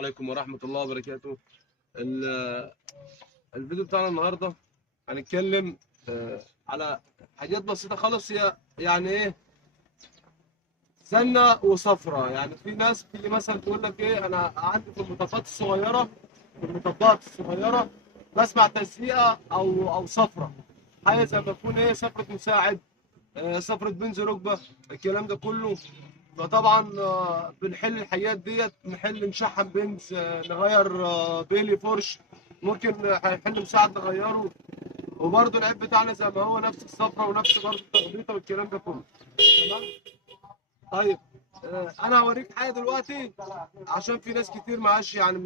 عليكم ورحمة الله وبركاته. ال- الفيديو بتاعنا النهاردة هنتكلم على حاجات بسيطة خالص. هي يعني ايه سنة وصفرة. يعني في ناس بتيجي مثلا تقول لك ايه، انا عندي في المطبات الصغيرة بسمع تزييقة او صفرة، حاجة زي ما تكون ايه صفرة مساعد، صفرة بنز ركبة، الكلام ده كله. فطبعا بنحل الحاجات ديت، نشحن بنز، نغير بيلي فرش، ممكن هيحل مساعد نغيره. وبرده العيب بتاعنا زي ما هو نفس الصفرة ونفس برده التخبيطة والكلام ده كله. تمام. طيب انا هوريك حاجه دلوقتي عشان في ناس كتير معاش يعني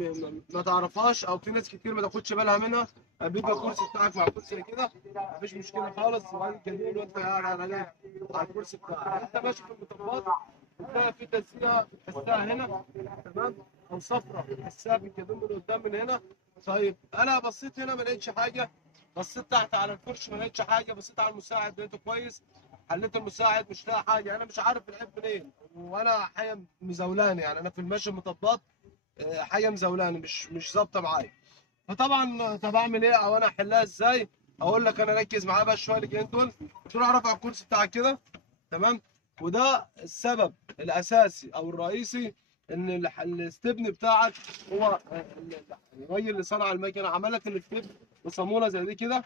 ما تعرفهاش، او في ناس كتير ما تاخدش بالها منها. بيبقى الكرسي بتاعك مع كرسي كده، مفيش مشكله خالص، راجل جميل وانت قاعد على الكرسي بتاعك، انت ماشي في المطبات بتلاقي في تسييره بتحسها هنا، تمام، او صفرة بتحسها بالكدون من قدام من هنا. طيب انا بصيت هنا ما لقيتش حاجه، بصيت تحت على الفرش ما لقيتش حاجه، بصيت على المساعد لقيته كويس، حليت المساعد مش لاقي حاجه، انا مش عارف العيب منين، وانا حاجه مزولاني، يعني انا في المشي المطبات حاجه مزولاني مش ظابطه معايا. فطبعا طب اعمل ايه او انا احلها ازاي؟ اقول لك انا ركز معايا بقى شويه الجايين دول. تروح رافع الكرسي بتاعك كده، تمام، وده السبب الاساسي او الرئيسي ان الاستبن بتاعك هو الراجل اللي صنع المكنه عمل لك الاستبن بصاموله زي دي كده،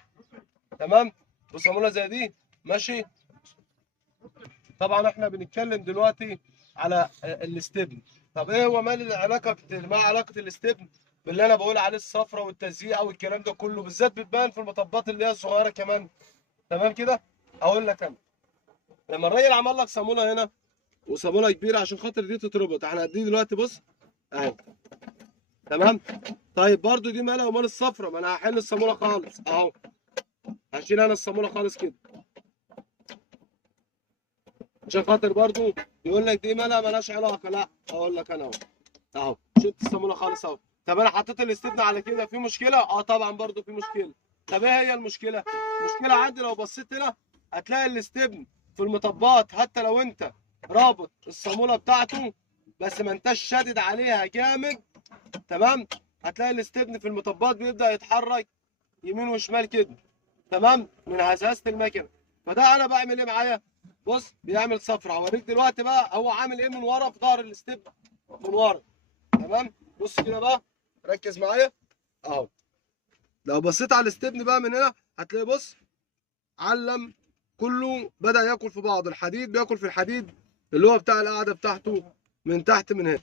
تمام، بصاموله زي دي، ماشي. طبعا احنا بنتكلم دلوقتي على الاستبن. طب ايه هو مال العلاقه، ما علاقه الاستبن باللي انا بقول عليه الصفرة والتزييق والكلام ده كله، بالذات بتبان في المطبات اللي هي الصغيره كمان، تمام كده. اقول لك انا لما الراجل عمل لك صاموله هنا وصاموله كبيره عشان خاطر دي تتربط، احنا هدي دلوقتي بص اهي، تمام. طيب برضو دي مالها ومال الصفرة، ما انا هحل الصاموله خالص اهو، هشيل انا الصاموله خالص كده عشان خاطر برضو يقول لك دي مالها مالهاش علاقه. لا اقول لك انا اهو شلت الصاموله خالص اهو. طب انا حطيت الاستبن على كده، في مشكله؟ اه طبعا برضو في مشكله. طب ايه هي المشكله؟ المشكله عندي لو بصيت هنا هتلاقي الاستبن في المطبات، حتى لو انت رابط الصاموله بتاعته بس ما انتش شادد عليها جامد، تمام، هتلاقي الاستبن في المطبات بيبدا يتحرك يمين وشمال كده، تمام، من هزازه المكنه. فده انا بعمل ايه معايا؟ بص بيعمل صفرة، هوريك دلوقتي بقى هو عامل ايه من ورا في ظهر الاستبن من ورا، تمام. بص كده بقى، ركز معايا اهو. لو بصيت على الاستبن بقى من هنا هتلاقي بص علم كله بدأ ياكل في بعض، الحديد بياكل في الحديد اللي هو بتاع القاعده بتاعته من تحت من هنا.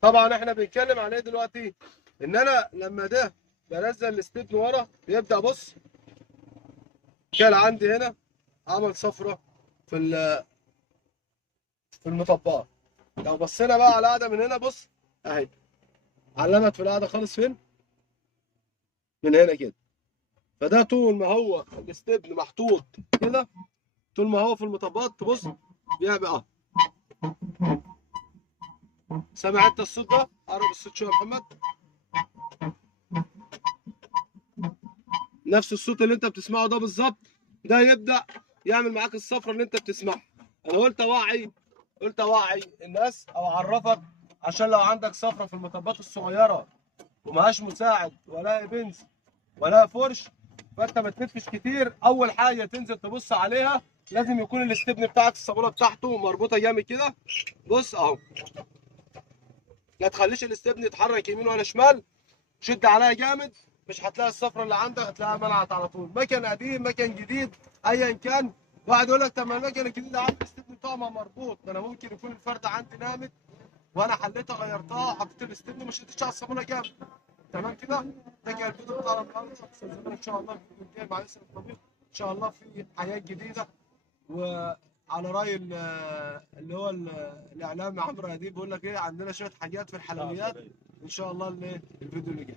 طبعا احنا بنتكلم عن ايه دلوقتي؟ ان انا لما ده بنزل الاستبن ورا بيبدأ بص كان عندي هنا عمل صفرة في في المطبات. لو بصينا بقى على القاعده من هنا بص اهي علمت في القاعده خالص فين؟ من هنا كده. فده طول ما هو الاستبن محطوط كده، طول ما هو في المطبات تبص بيعمل سامع انت الصوت ده؟ قرب الصوت شويه يا محمد. نفس الصوت اللي انت بتسمعه ده بالظبط، ده يبدا يعمل معاك الصفرة اللي انت بتسمعها. انا قلت اوعي الناس او اعرفك، عشان لو عندك صفرة في المطبات الصغيره ومعهاش مساعد ولا بنز ولا فرش، فانت ما تلفش كتير. اول حاجه تنزل تبص عليها لازم يكون الاستبن بتاعك الصاموله بتاعته مربوطه جامد كده، بص اهو، ما تخليش الاستبن يتحرك يمين ولا شمال، شد عليها جامد، مش هتلاقي الصفرة اللي عندك، هتلاقيها منعت على طول. مكن قديم مكن جديد ايا كان، واحد يقول لك طب ما المكن الجديد عندي الاستبن بتاعه ما مربوط، ما انا ممكن يكون الفرده عندي نامت وانا حليتها غيرتها حطيت الاستبن ما شدتش على الصاموله جامد، تمام كده. ده كان الفيديو بتاع النهارده، استاذنا ان شاء الله في الفيديو الجاي مع ياسر الطبيب ان شاء الله في حياه جديده. وعلى راي اللي هو الاعلامي عمرو اديب بيقول لك ايه، عندنا شويه حاجات في الحلويات ان شاء الله الفيديو اللي جاي.